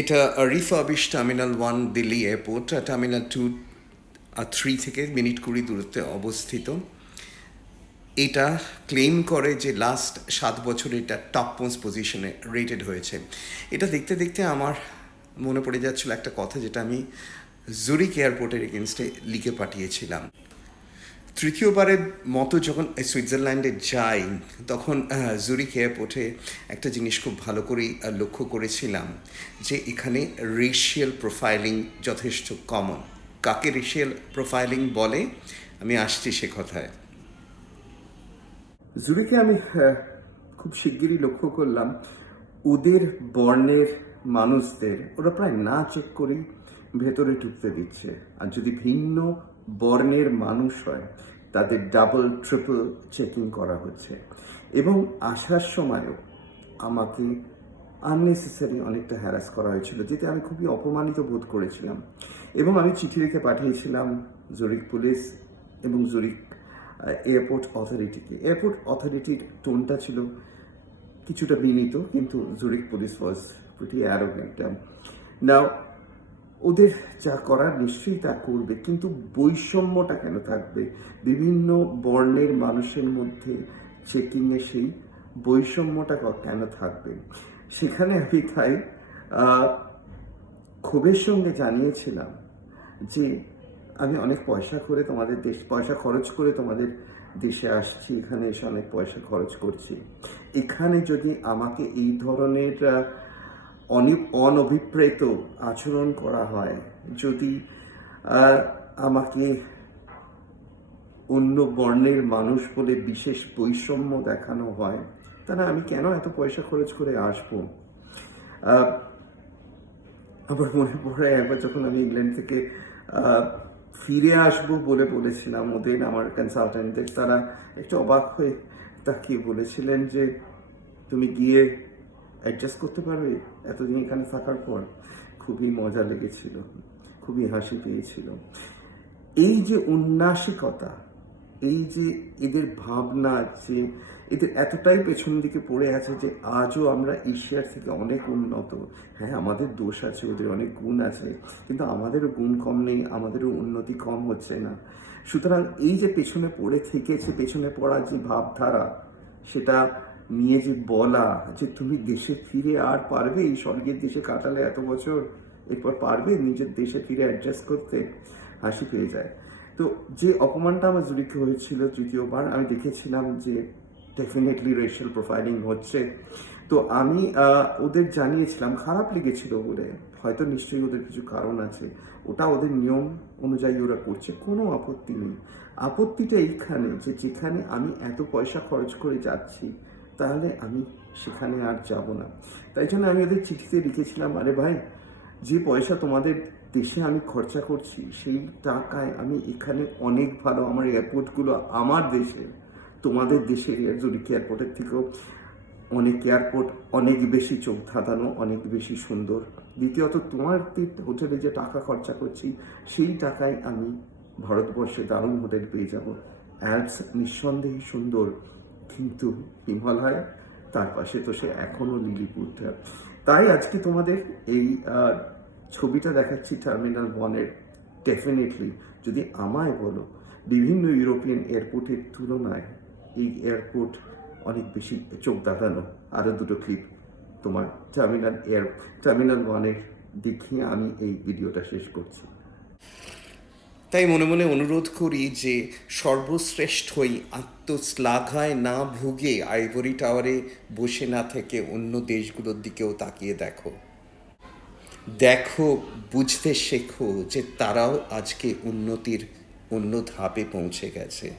এটা refurbish terminal one Delhi airport terminal two, আর three থেকে minute কুড়ি দূরত্বে অবস্থিত। এটা ক্লেম করে যে লাস্ট সাত বছরে এটা টপ মোস্ট পজিশনে রেটেড হয়েছে। এটা দেখতে দেখতে আমার মনে পড়ে যাচ্ছিল একটা কথা যেটা আমি জুরিক এয়ারপোর্টের এগেনস্টে লিখে পাঠিয়েছিলাম। তৃতীয়বারের মতো যখন সুইজারল্যান্ডে যাই, তখন জুরিক এয়ারপোর্টে একটা জিনিস খুব ভালো করেই লক্ষ্য করেছিলাম যে এখানে রেশিয়াল প্রোফাইলিং যথেষ্ট কমন কাকে রেশিয়াল প্রোফাইলিং বলে? আমি আসছি সে কথায়। জুরিকে আমি খুব শিগগিরই লক্ষ্য করলাম, ওদের বর্ণের মানুষদের, ওরা প্রায় না চেক করেই ভেতরে ঢুকতে দিচ্ছে। আর যদি ভিন্ন বর্ণের মানুষ হয় তাদের ডাবল ট্রিপল চেকিং করা হচ্ছে। এবং আসার সময়ও আমাকে আননেসেসারি অনেকটা হ্যারাস করা হয়েছিল যেতে আমি খুবই অপমানিত বোধ করেছিলাম। এবং আমি চিঠি লিখে পাঠিয়েছিলাম জরিক পুলিশ এবং জরিক এয়ারপোর্ট অথরিটিকে এয়ারপোর্ট অথরিটির টোনটা ছিল কিছুটা বিনীত, কিন্তু Zurich police was pretty arrogant now ওদের যা করার নিশ্চয়ই তা করবে, কিন্তু বৈষম্যটা কেন থাকবে? বিভিন্ন বর্ণের মানুষের মধ্যে চেকিংয়ে সেই বৈষম্যটা কেন থাকবে? সেখানে আমি তাই ক্ষোভের সঙ্গে জানিয়েছিলাম যে আমি অনেক পয়সা করে তোমাদের দেশ, পয়সা খরচ করে তোমাদের দেশে আসছি, এখানে এসে অনেক পয়সা খরচ করছি। এখানে যদি আমাকে এই ধরনের অনভিপ্রেত আচরণ করা হয়। যদি আমাকে অন্য বর্ণের মানুষ বলে বিশেষ বৈষম্য দেখানো হয়, তাহলে আমি কেন এত পয়সা খরচ করে আসব? আমার মনে পড়ে একবার যখন আমি ইংল্যান্ড থেকে ফিরে আসব বলে বলেছিলাম ওদের, আমার কনসালটেন্টদের তারা একটু অবাক হয়ে তাকিয়ে বলেছিলেন যে, তুমি গিয়ে অ্যাডজাস্ট করতে পারবে? এতদিন এখানে থাকার পর খুবই মজা লেগেছিল, খুবই হাসি পেয়েছিল। এই যে উন্নাসিকতা এই যে এদের ভাবনা যে এদের এতটাই পেছন দিকে পড়ে আছে যে আজও আমরা এশিয়ার থেকে অনেক উন্নত। হ্যাঁ আমাদের দোষ আছে, ওদের অনেক গুণ আছে, কিন্তু আমাদেরও গুণ কম নেই, আমাদেরও উন্নতি কম হচ্ছে না। সুতরাং এই যে পেছনে পড়ে থেকেছে, পেছনে পড়ার যে ভাবধারা, সেটা নিয়ে যে বলা যে তুমি দেশে ফিরে আর পারবে, এই স্বর্গের দেশে কাটালে এত বছর, এরপর পারবে নিজের দেশে ফিরে অ্যাডজাস্ট করতে হাসি পেয়ে যায়। তো যে অপমানটা আমার জুড়িকে হয়েছিল তৃতীয়বার, আমি দেখেছিলাম যে ডেফিনেটলি রেশিয়াল প্রোফাইলিং হচ্ছে। তো আমি ওদের জানিয়েছিলাম, খারাপ লেগেছিল বলে। হয়তো নিশ্চয়ই ওদের কিছু কারণ আছে। ওটা ওদের নিয়ম অনুযায়ী ওরা করছে, কোনো আপত্তি নেই। আপত্তিটা এইখানে যে যেখানে আমি এত পয়সা খরচ করে যাচ্ছি তাহলে আমি সেখানে আর যাব না। তাই জন্য আমি ওদের চিঠিতে লিখেছিলাম, আরে ভাই, যে পয়সা তোমাদের দেশে আমি খরচা করছি, সেই টাকায় আমি এখানে অনেক ভালো আমার এয়ারপোর্টগুলো আমার দেশে, তোমাদের দেশে জুরিক এয়ারপোর্টের থেকেও অনেক এয়ারপোর্ট অনেক বেশি চোখ ধাঁধানো অনেক বেশি সুন্দর, দ্বিতীয়ত তোমার হোটেলে যে টাকা খরচা করছি, সেই টাকায় আমি ভারতবর্ষে দারুণ হোটেল পেয়ে যাব। অ্যালস নিঃসন্দেহে সুন্দর। কিন্তু হিমালয়, তার পাশে তো সে এখনও লিলিপুট তাই আজকে তোমাদের এই ছবিটা দেখাচ্ছি টার্মিনাল ওয়ানের ডেফিনেটলি যদি আমায় বলো, বিভিন্ন ইউরোপিয়ান এয়ারপোর্টের তুলনায় এই এয়ারপোর্ট অনেক বেশি চোখ দাঁড়ানো আরও দুটো ক্লিপ তোমার টার্মিনাল এয়ার টার্মিনাল ওয়ানের দেখিয়ে আমি এই ভিডিওটা শেষ করছি। তাই মনে মনে অনুরোধ করি যে সর্বশ্রেষ্ঠই আত্মশ্লাঘায় না ভুগে আইভরি টাওয়ারে বসে না থেকে অন্য দেশগুলোর দিকেও তাকিয়ে দেখো। দেখো, বুঝতে শেখো যে তারাও আজকে উন্নতির অন্য ধাপে পৌঁছে গেছে।